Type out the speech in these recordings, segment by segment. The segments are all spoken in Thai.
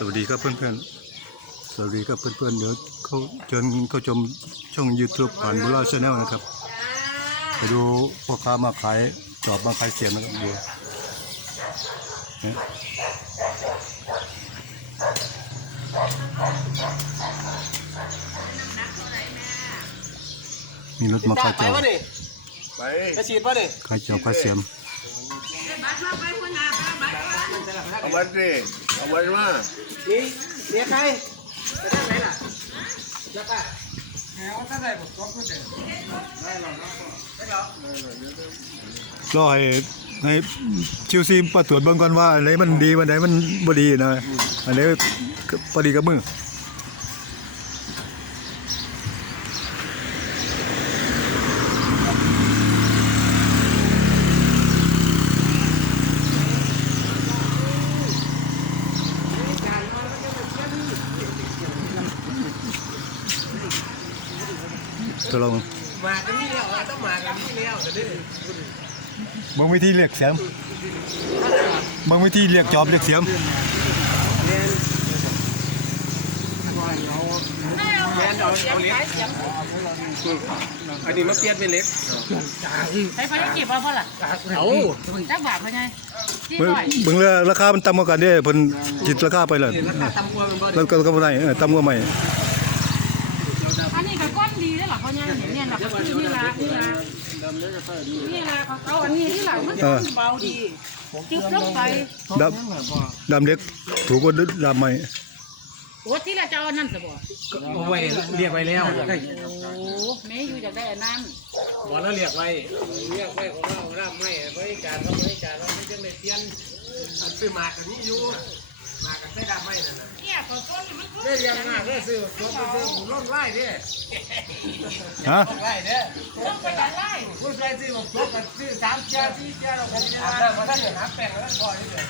สวัสดีครับเพื่อนๆสวัสดีครับเพื่อนๆเดี๋ยวเขาเชิญเข้าชมช่อง YouTube ผ่านบุราชแนลนะครับ ไปดูพ่อค้ามาขายจอบมาขายเสียมนะครับดูเนี่ยมีรถมาขายจไปอบวะนี่ไปไปฉีดวะนี่ขายจอบขายเสียมเอาวันดิเอาวันมา นี่เสียใครไปทางไหนล่ะแล้วก็รอให้ให้ชิวซีมประตรวจเบิ่งก่อนว่าอันไหนมันดีอันไหนมันบ่ดีนะอันไหนพอดีกับมือ ลองมากันนี่แล้วต้องมากันนี่แล้วแต่นี่บางวิธีเรียกเสียมบางวิธีเรียกจอบเรียกเสียมแมนเอาเอาเล็กอันนี้มาเปลี่ยนเป็นเล็กใช้ไฟได้กี่บาทพ่อล่ะเอาจักบาทเป็นไงที่เบิ่งหน่อยเบิ่งแล้วราคามันต่ำกว่ากันเด้เพิ่นจิตราคาไปแล้วเห็นราคาตำกวนมันบ่แล้วก็ก็บ่ได้เออต่ำกว่าใหม่ อันนี้ก็ก้อนดีได้ หรอเขาเนี่ยเนี่ยหลักคือนี่ละนี่ละนี่ละเขาเอาอันนี้ที่หลังมันเบาดีจึ๊บลงไปดำดำเล็กถูกกว่าดำใหม่โอ้ที่ละจะเอานั่นสบอเอาไว้เรียกไว้แล้วโอ้แม่อยู่จากได้นนั้นบอกแล้วเรียกไว้เรียกไว้ของเราเราไม่บริการเราบริการเราไม่จังเลยเซียนซื้อหมากกันนี้อยู่ มากกันใส่ดำไม่นั่นน่ะเนี่ยพอก้นมันเรื่องยังมากเลยซื้อจบไปซื้อผมร่อนไล่เด้ฮะไล่เด้อต้องไปกันไล่ผู้ชายซื้อผมจบกันซื้อสามเจ้าสี่เจ้าเราคนนี้นะมาท่านอย่าหาแป้งแล้วพอนี่เลย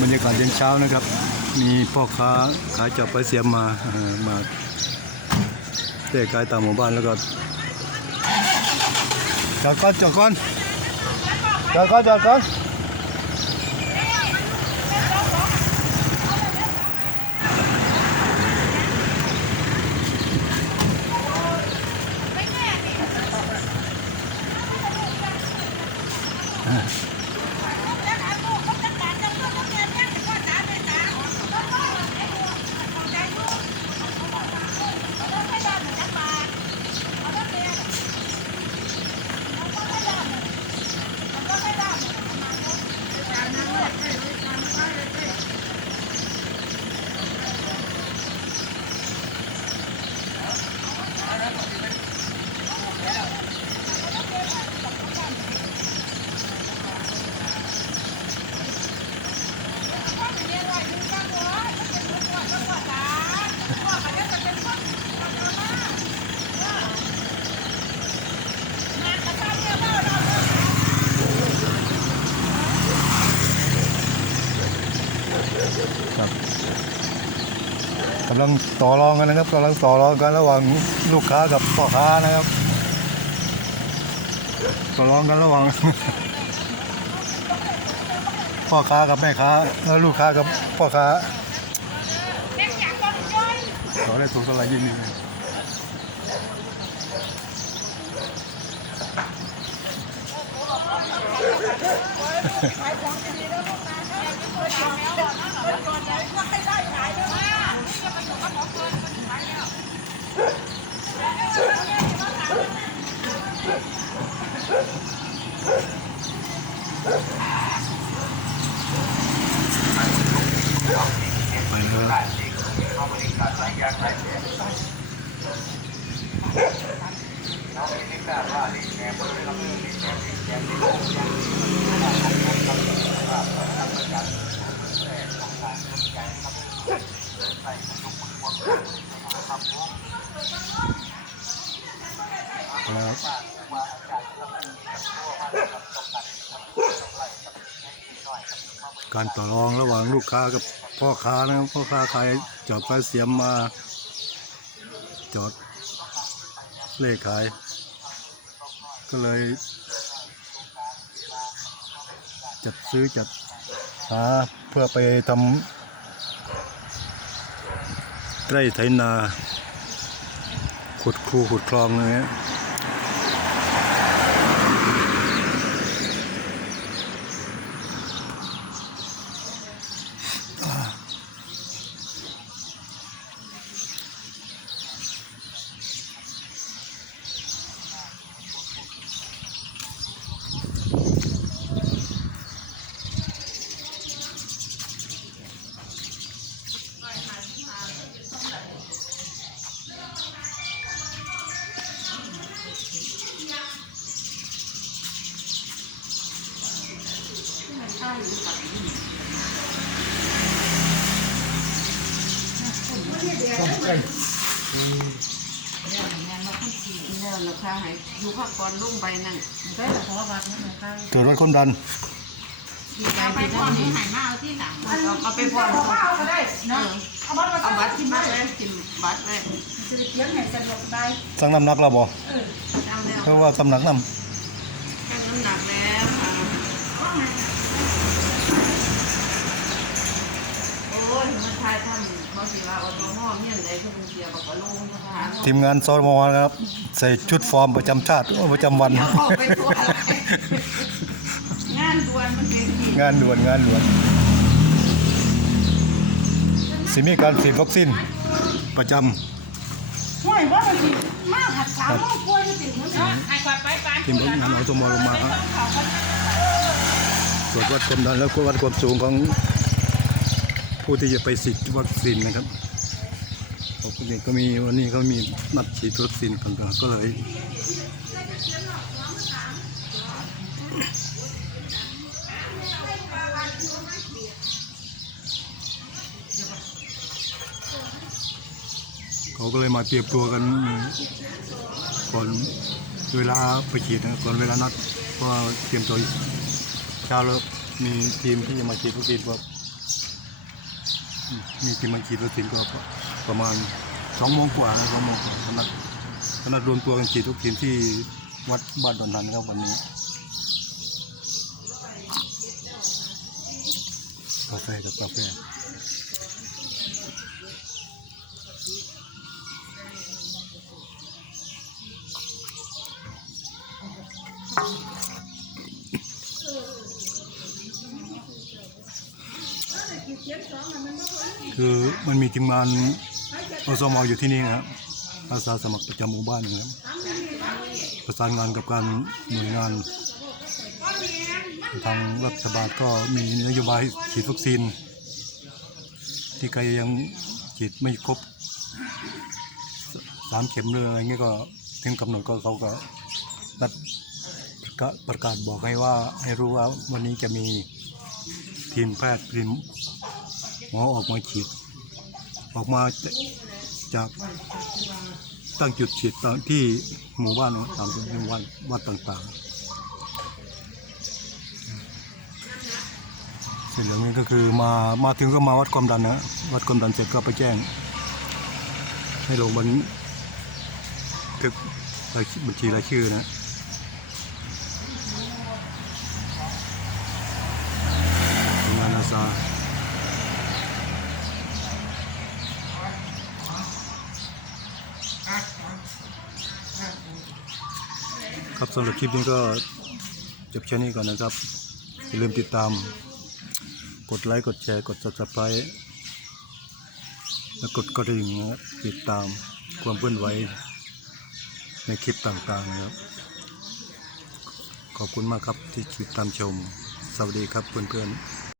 บรรยากาศเย็นเช้านะครับ มีพ่อค้าขายจอบขายเสียมมามาเตะกายตามหมู่บ้านแล้วก็จอดก่อนจอดก่อนจอดก่อนจอดก่อนครัำลังต่อรองกันนะครับกำลังต่อรองกันระหว่างลูกค้ากับพ่อค้านะครับต่อรองกันระหว่างพ่อค้ากับแม่ค้าแล้วลูกค้ากับพ่อค้าต่อได้ถูกเท่าไหร่ยินดีไปแล้ว การต่อรองระหว่างลูกค้ากับ พ่อค้านะครับพ่อค้าขายจอบขายเสียมมา จอดเล่ขาย ก็เลย จัดซื้อจัดหาเพื่อไปทำไร่ไถนา ขุดคูขุดคลองอะไรเงี้ย ต้มไก่แล้วราคาให้อยู่ภาคก่อนลงไปนั่นได้ขอบัตรนั่นนะคะเกิดวัดความดันดีใจไปพ่อนี่หายมาเอาที่หลังเอาไปพ่อเอาก็ได้เนาะเอาบัตรเอาบัตรที่มาเลยกินบัตรเลยจะได้เขียนให้สะดวกสบายสั่งน้ำหนักเราบ่จำแล้วเพราะว่าสำนักน้แค่น้ำหนักแล้ว อ้ยมันทายทำบางทีว่าเอาตัวห้อเมียนไหนคือมันเสียบอกว่าลงนะคะำทีมงานสมนะครับ ใส่ชุดฟอร์มประจำชาติโอ้ประจำวัน เดี๋ยวออกไปตัวอะไรงานด่วนมันเป็นที่งานด่วนงานด่วนสิมีการฉีดวัคซีนประจห่วยว่ามันสิมาหัดสามโมงกว่าจะถึงมันเนาะไอ้กวาดไปปานำทีมงานอสมลงมาครับตรวจวัดความดันแล้วก็วัดความสูงของ ผู้ที่จะไปฉีดวัคซีนนะครับปกติก็มีวันนี้เขามีนัดฉีดวัคซีนกันก็เลยเขาก็เลยมาเตรียมตัวกันก่อนเวลาไปฉีดนะก่อนเวลานัดเพราะว่าเตรียมตัวเช้าแล้วมีทีมที่จะมาฉีดวัคซีนก็ มีทีมมาฉีดวัคซีนก็ประมาณสองโมงกว่านะสองโมงกว่าขนาดขนาดรวมตัวกันฉีดวัคซีนที่วัดบ้านดอนทันครับวันนี้กาแฟกับกาแฟ คือมันมีทีมงานอสมอยู่ที่นี่นะครับอาสาสมัครประจำหมู่บ้านครับประสานงานกับการหน่วยงาน ทางรัฐบาลก็มีนโยบายฉีดวัคซีน ที่ใครยังฉีดไม่ครบสามเข็มเลยอะไรเงี้ยก็ถึงกำหนดก็เขาก็นัดประกาศประกาศบอกให้ว่าให้รู้ว่าวันนี้จะมีทีมแพทย์ทีม มอออกมาฉีด ออกมาจากตั้งจุดฉีดตามที่หมู่บ้านตามจังหวัดวัดต่างๆ เสร็จแล้วนี้ก็คือมามาถึงก็มาวัดความดันนะวัดความดันเสร็จก็ไปแจ้ง ให้ลงบันทึกรายบัญชีรายชื่อนะทำงานอาสา ครับสำหรับคลิปนี้ก็จบแค่นี้ก่อนนะครับ อย่าลืมติดตาม กดไลค์ กดแชร์ กด subscribe และกดกระดิ่งนะติดตามความเคลื่อนไหวในคลิปต่างๆนะครับ ขอบคุณมากครับที่ติดตามชม สวัสดีครับเพื่อนๆ